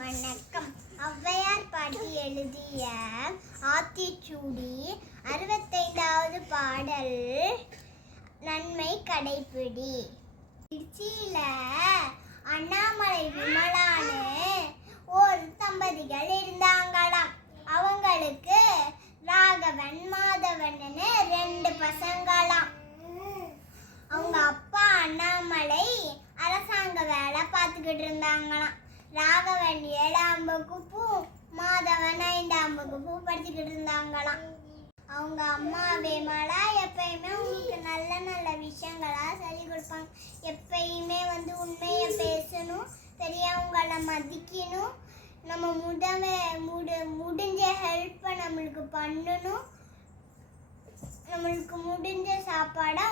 வணக்கம். ஔவையார் பாட்டி எழுதிய ஆத்திச்சூடி 65வது பாடல். நன்மை கடைப்பிடி. திருச்சியில அண்ணாமலை விமலான்னு ஒரு தம்பதிகள் இருந்தாங்களாம். அவங்களுக்கு ராகவன் மாதவன்னு 2 பசங்களாம். அவங்க அப்பா அண்ணாமலை அரசாங்க வேலை பார்த்துக்கிட்டு இருந்தாங்களாம். ராகவன் 7ஆம் வகுப்பு, மாதவன் 5ஆம் வகுப்பு படிச்சுக்கிட்டு இருந்தாங்களாம். அவங்க அம்மா விமலா எப்பயுமே உங்களுக்கு நல்ல நல்ல விஷயங்களா சொல்லி கொடுப்பாங்க. எப்பயுமே உண்மையை பேசணும், பெரியவங்களை மதிக்கணும், நம்ம முடிஞ்ச ஹெல்ப்பை நம்மளுக்கு பண்ணணும், நம்மளுக்கு முடிஞ்ச சாப்பாடை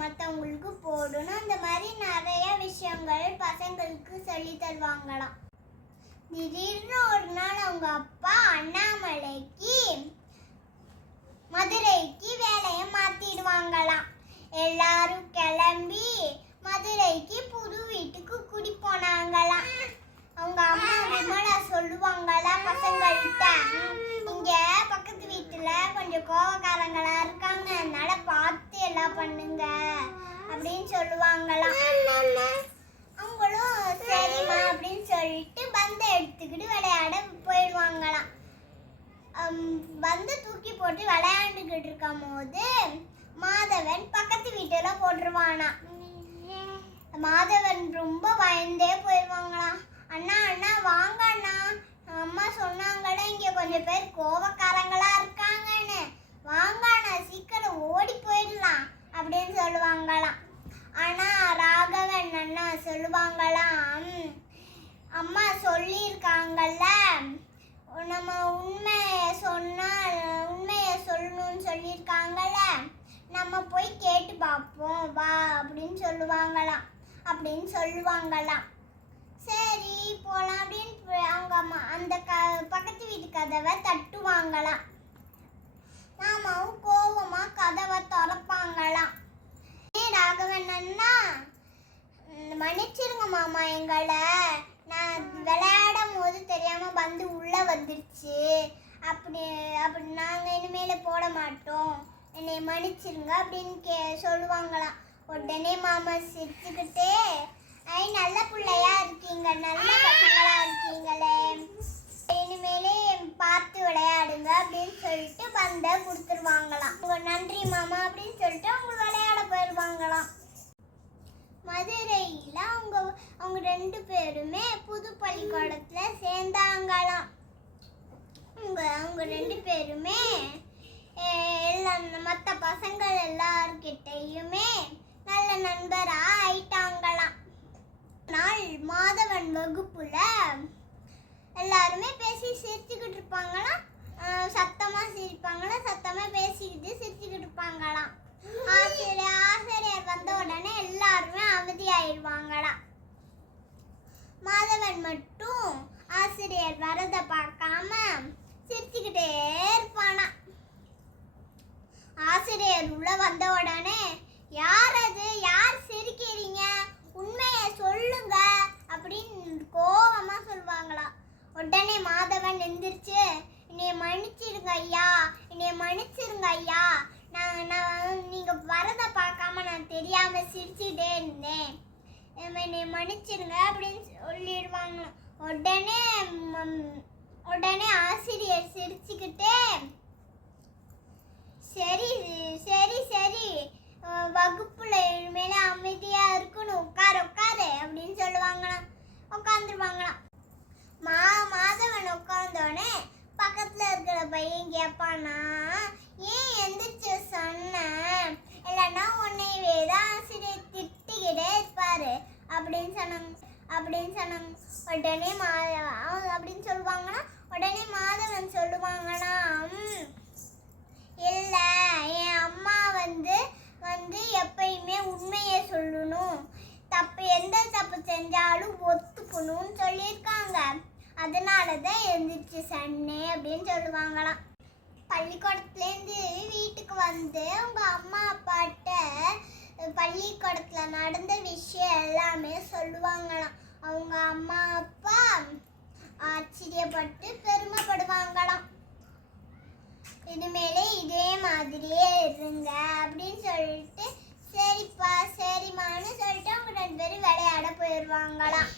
மற்றவங்களுக்கு போடணும். அந்த மாதிரி நிறைய விஷயங்கள் பசங்களுக்கு சொல்லி தருவாங்களாம். திடீர்னு ஒரு நாள் அவங்க அப்பா அண்ணாமலைக்கு மதுரைக்கு வேலையை மாத்திடுவாங்களாம். எல்லாரும் கிளம்பி மதுரைக்கு புது வீட்டுக்கு குடி போனாங்களாம். அவங்க அம்மா விமலா சொல்லுவாங்களா பசங்கள்கிட்ட, இங்க பக்கத்து வீட்டுல கொஞ்சம் கோவக்காரங்களா இருக்காங்க, அதனால பார்த்து எல்லாம் பண்ணுங்க அப்படின்னு சொல்லுவாங்களாம். அவங்களும் சரிம்மா அப்படின்னு சொல்லிட்டு பந்தை எடுத்துக்கிட்டு விளையாட போயிடுவாங்களாம். பந்தை தூக்கி போட்டு விளையாண்டுக்கிட்டு இருக்கும் போது மாதவன் பக்கத்து வீட்டுல போட்டுருவானா. மாதவன் ரொம்ப பயந்தே போயிடுவாங்களாம். அண்ணா அண்ணா வாங்க அண்ணா, அம்மா சொன்னாங்கடா இங்க கொஞ்சம் பேர் கோவக்காரங்களா இருக்காங்கன்னு, வாங்க அண்ணா சீக்கிரம் ஓடி போயிடலாம் அப்படின்னு சொல்லுவாங்களாம். ஆனா ராகவன் அண்ணா சொல்லுவாங்களாம், அம்மா சொல்லியிருக்காங்கல்ல, நம்ம உண்மையை சொல்லணும்னு சொல்லியிருக்காங்கல்ல, நம்ம போய் கேட்டு பார்ப்போம் வா அப்படின்னு சொல்லுவாங்களாம். சரி போலாம் அப்படின்னு அவங்க அம்மா அந்த பக்கத்து வீட்டு கதவை தட்டுவாங்களாம். மாமாவும் கோவமா கதவை திறப்பாங்களாம். ராகவன் அண்ணா, மன்னிச்சிருங்க மாமா, எங்களை நான் விளையாடும் போது தெரியாம வந்து உள்ள வந்துருச்சு, அப்படி நாங்கள் இனிமேல போட மாட்டோம், என்னை மன்னிச்சிருங்க அப்படின்னு சொல்லுவாங்களாம். உடனே மாமா சிரிச்சுக்கிட்டே, நல்ல பிள்ளையா இருக்கீங்க, நல்ல பசங்களா இருக்கீங்களே, இனிமேலே பார்த்து விளையாடுங்க அப்படின்னு சொல்லிட்டு பந்தை கொடுத்துருவாங்களாம். நன்றி மாமா அப்படின்னு சொல்லிட்டு அவங்க விளையாட போயிடுவாங்களாம். மதுரையில அவங்க 2 பேருமே புது பள்ளிக்கூடத்துல சேர்ந்தாங்களாம். அவங்க 2 பேருமே மற்ற பசங்கள் எல்லார்கிட்டையுமே நல்ல நண்பரா ஆயிட்டாங்களாம். நாள் மாதவன் வகுப்புல எல்லாருமே பேசி சிரிச்சுக்கிட்டு இருப்பாங்களாம். சத்தமா சிரிப்பாங்களாம், சத்தமா பேசிக்கிட்டு சிரிச்சுக்கிட்டு இருப்பாங்களாம். ஆசிரியர் வந்த உடனே எல்லாருமே அமைதியாயிடுவாங்களாம். மாதவன் மட்டும் ஆசிரியர் வரத பார்க்காம சிரிச்சுக்கிட்டே இருப்பானா. ஆசிரியர் உள்ள வந்த உடனே, யார் அது, யார் சிரிக்கிறீங்க, உண்மையை சொல்லுங்க அப்படின்னு கோவமா சொல்லுவாங்களாம். உடனே மாதவன் எந்திரிச்சு, என்னைய மன்னிச்சிருங்க ஐயா, நான் நீங்க வரத பார்க்காம நான் தெரியாம சிரிச்சுட்டே இருந்தேன், என்னை மன்னிச்சிருங்க அப்படின்னு சொல்லிடுவாங்க. உடனே ஆசிரியர் சிரிச்சுக்கிட்டே, சரி சரி சரி, வகுப்புல மேல அமைதியா இருக்கணும், உட்காரு அப்படின்னு சொல்லுவாங்களாம். உட்காந்துருவாங்களாம். மாதவன் உட்கார்ந்தோடனே பக்கத்துல இருக்கிற பையன் கேட்பானா, ஏன் எந்திரிச்சு சொன்ன, இல்லைன்னா உன்னையவே தான் ஆசிரியர் திட்டிக்கிட்டே இருப்பாரு அப்படின்னு சொன்னாங்க. உடனே அப்படின்னு சொல்லுவாங்கன்னா, உடனே மாதவன் சொல்லுவாங்களாம், இல்ல என் அம்மா வந்து எப்பயுமே உண்மையை சொல்லணும், எந்த தப்பு செஞ்சாலும் ஒத்துக்கணும்னு சொல்லியிருக்காங்க, அதனாலதான் எந்திரிச்சு சொன்னேன் அப்படின்னு சொல்லுவாங்களாம். பள்ளிக்கூடத்துலேருந்து வீட்டுக்கு வந்து உங்க அம்மா அப்பாட்ட பள்ளிக்கூடத்துல நடந்த விஷயம் எல்லாமே சொல்லுவாங்களாம். அவங்க அம்மா அப்பா ஆச்சரியப்பட்டு பெருமைப்படுவாங்களாம். இனிமேலே இதே மாதிரியே இருங்க அப்படின்னு சொல்லிட்டு சரிப்பா சரிம்மான்னு சொல்லிட்டு அவங்க 2 பேரும் விளையாட போயிடுவாங்களாம்.